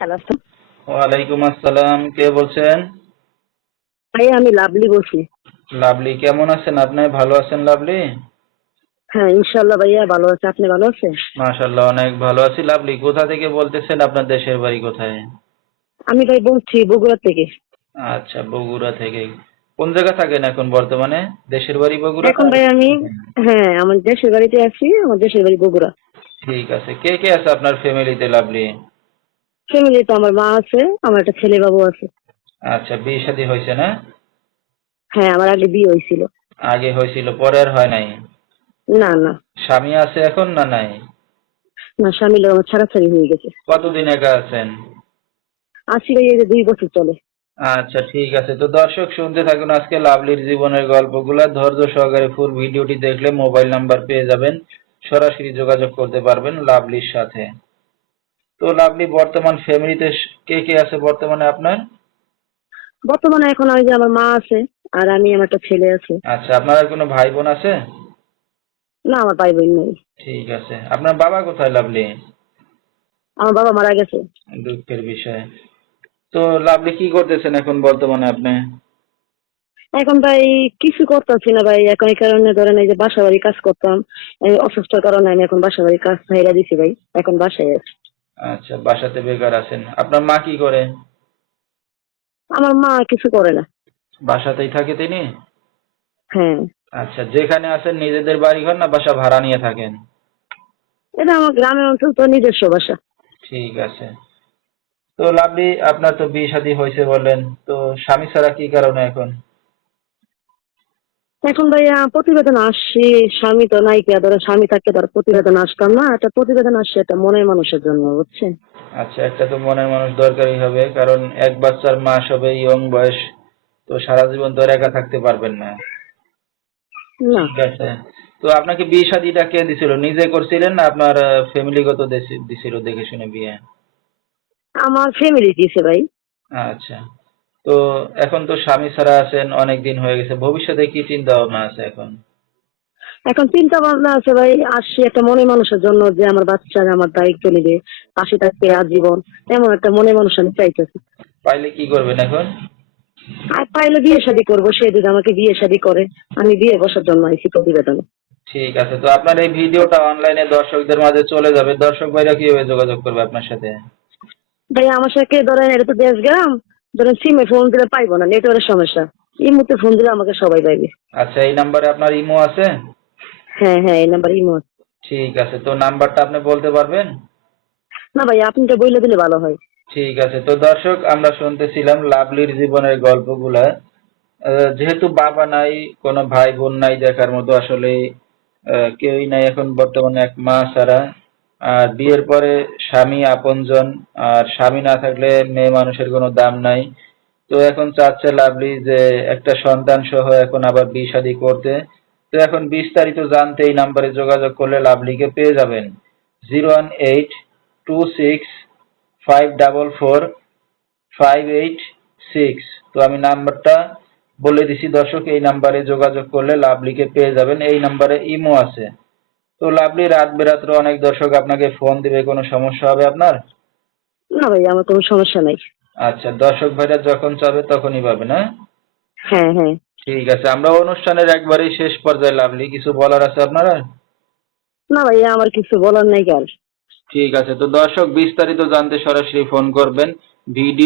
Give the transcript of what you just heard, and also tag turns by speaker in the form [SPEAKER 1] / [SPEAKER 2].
[SPEAKER 1] ওয়ালাইকুম আসসালাম কে বলছেন?
[SPEAKER 2] ভাই আমি লাভলি বলছি।
[SPEAKER 1] লাভলি কেমন আছেন? আপনি ভালো আছেন লাভলি
[SPEAKER 2] হ্যাঁ ভাইয়া ভালো আছে। আপনি ভালো আছেন?
[SPEAKER 1] মাশাল্লাহ অনেক ভালো আছি। লাভলি কোথা থেকে বলতেছেন? আপনার দেশের বাড়ি কোথায়?
[SPEAKER 2] আমি ভাই বলছি বগুড়া থেকে।
[SPEAKER 1] আচ্ছা বগুড়া থেকে। কোন জায়গা থাকেন এখন বর্তমানে? দেশের বাড়ি বগুড়া?
[SPEAKER 2] এখন ভাই আমি হ্যাঁ আমার দেশের বাড়িতে আছি আমার দেশের বাড়ি বগুড়া।
[SPEAKER 1] ঠিক আছে। কে কে আছে আপনার ফ্যামিলিতে লাভলি
[SPEAKER 2] ফ্যামিলিতে আমার মা আছে আমার একটা ছেলে বাবু আছে।
[SPEAKER 1] আচ্ছা বিয়ে শাদী হয়েছে না?
[SPEAKER 2] হ্যাঁ আমার আগে বিয়ে হয়েছিল।
[SPEAKER 1] আগে হয়েছিল পরে আর হয় নাই?
[SPEAKER 2] না না।
[SPEAKER 1] স্বামী আছে এখন না নাই?
[SPEAKER 2] না স্বামী লোক আমার ছাড়াছাড়ি হয়ে গেছে।
[SPEAKER 1] কতদিন একা আছেন?
[SPEAKER 2] আশি ভাই এই যে দুই বছর চলে।
[SPEAKER 1] আচ্ছা ঠিক আছে। তো দর্শক শুনতে থাকুন আজকে লাভলির জীবনের গল্পগুলো। ধৈর্য সহকারে ফুল ভিডিওটি দেখলে মোবাইল নাম্বার পেয়ে যাবেন। সরাসরি যোগাযোগ করতে পারবেন লাভলির সাথে। তো লাভলি বর্তমান ফ্যামিলিতে কে কে আছে বর্তমানে আপনার?
[SPEAKER 2] বর্তমানে এখন ওই যে আমার মা আছে আর আমি আমার একটা ছেলে আছে।
[SPEAKER 1] আচ্ছা আপনার আর কোনো ভাই বোন আছে?
[SPEAKER 2] না আমার ভাই বোন নেই।
[SPEAKER 1] ঠিক আছে। আপনার বাবা কোথায় লাভলি?
[SPEAKER 2] আমার বাবা মারা গেছে।
[SPEAKER 1] দুঃখের বিষয়। তো লাভলি কি করতেছেন এখন বর্তমানে আপনি?
[SPEAKER 2] এখন ভাই কিছু করতেছি না ভাই। এখন এই কারণে ধরেন এই যে বাসা বাড়ি কাজ করতাম এই অসুস্থর কারণে আমি এখন বাসা বাড়ির কাজ ছাইরা দিছি ভাই। এখন বাসায় আছি।
[SPEAKER 1] আচ্ছা বাসাতে বেকার আছেন। আপনার মা কি করে?
[SPEAKER 2] আমার মা কিছু করে না।
[SPEAKER 1] বাসাতেই থাকে তিনি?
[SPEAKER 2] হ্যাঁ।
[SPEAKER 1] আচ্ছা যেখানে আছেন নিজেদের বাড়ি ঘর না বাসা ভাড়া নিয়ে থাকেন?
[SPEAKER 2] এটা আমার গ্রামের অঞ্চল তো নিজস্ব বাসা।
[SPEAKER 1] ঠিক আছে। তো লাভলি আপনার তো বিয়ে শাদী হয়েছে বললেন তো স্বামী ছাড়া কি কারণে এখন?
[SPEAKER 2] এখন ভাইয়া প্রতিবেদন আসছি স্বামী তো নাই কে ধরো স্বামী থাকতে তার প্রতিবেদন আসতাম না একটা প্রতিবেদন আসছে এটা মনের মানুষের জন্য বুঝছেন?
[SPEAKER 1] আচ্ছা একটা তো মনের মানুষ দরকারই হবে কারণ এক বাচ্চার মাস হবে ইয়ং বয়স তো সারা জীবন তো একা থাকতে পারবেন না।
[SPEAKER 2] না।
[SPEAKER 1] ঠিক আছে। তো আপনাকে বিয়ে শাদীটা কে দিছিল নিজে করছিলেন না আপনার ফ্যামিলিগত দিছিল দেখে শুনে বিয়ে?
[SPEAKER 2] আমার ফ্যামিলি দিয়েছে ভাই।
[SPEAKER 1] আচ্ছা। তো এখন তো স্বামী ছাড়া আছেন অনেক দিন হয়ে গেছে। ভবিষ্যতে কি চিন্তা ভাবনা আছে এখন?
[SPEAKER 2] এখন চিন্তা ভাবনা আছে ভাই আসছি একটা মনে মানুষের জন্য যে আমার বাচ্চা আমার দায়িত্ব নেবে পাশে থাকবে আজীবন এমন একটা মনে মানুষ আমি চাইতেছি।
[SPEAKER 1] পাইলে কি করবেন এখন?
[SPEAKER 2] আর পাইলে বিয়ে শাদী করব সে যদি আমাকে বিয়ে শাদী করে আমি বিয়ে বসার জন্য আইছি প্রতিবেদনে।
[SPEAKER 1] ঠিক আছে তো আপনার এই ভিডিওটা অনলাইনে দর্শকদের মাঝে চলে যাবে। দর্শক ভাইরা কীভাবে যোগাযোগ করবে আপনার সাথে?
[SPEAKER 2] ভাই আমার সাথে ধরেন এটা তো দেশ গ্রাম ধরেন সিমে ফোন দিলে পাইবো না নেটওয়ার্কের সমস্যা। এই মুহূর্তে ফোন দিলে আমাকে সবাই পাইবে।
[SPEAKER 1] আচ্ছা এই নাম্বারে আপনার ইমো আছে?
[SPEAKER 2] হ্যাঁ হ্যাঁ এই নাম্বার ইমো আছে।
[SPEAKER 1] ঠিক আছে তো নাম্বারটা আপনি বলতে পারবেন?
[SPEAKER 2] না ভাই আপনি তো বইলে দিলে ভালো হয়।
[SPEAKER 1] ঠিক আছে তো দর্শক আমরা শুনতেছিলাম লাভলির জীবনের গল্পগুলা। আহ, যেহেতু বাবা নাই কোনো ভাই বোন নাই দেখার মতো আসলে আহ, কেউই নাই এখন বর্তমানে এক মা ছাড়া। আর বিয়ের পরে স্বামী, আপনজন, আর স্বামী না থাকলে মেয়ে মানুষের কোনো দাম নাই। তো এখন চাচ্ছে লাভলি যে একটা সন্তান সহ এখন আবার বিয়ে করতে। তো এখন বিস্তারিত জানতে এই নাম্বারে যোগাযোগ করলে লাভলিকে পেয়ে যাবেন। Zero one eight two six five double four five eight six. তো আমি নাম্বারটা বলে দিছি, দর্শক, এই নাম্বারে যোগাযোগ করলে লাভলিকে পেয়ে যাবেন। এই নাম্বারে ইমো আছে। তো লাভলি রাত বেরাত্রে অনেক দর্শক আপনাকে ফোন দিবে কোনো সমস্যা হবে আপনার?
[SPEAKER 2] না ভাই আমার কোনো সমস্যা নাই।
[SPEAKER 1] আচ্ছা দর্শক ভাইরা যখন চাবে তখনই পাবে না
[SPEAKER 2] হ্যাঁ হ্যাঁ।
[SPEAKER 1] ঠিক আছে আমরা অনুষ্ঠানের একবারেই শেষ পর্যায়ে লাভলি কিছু বলার আছে আপনারা?
[SPEAKER 2] না ভাই আমার কিছু বলার নাই কার।
[SPEAKER 1] ঠিক আছে তো দর্শক বিস্তারিত জানতে সরাসরি ফোন করবেন ভিডিও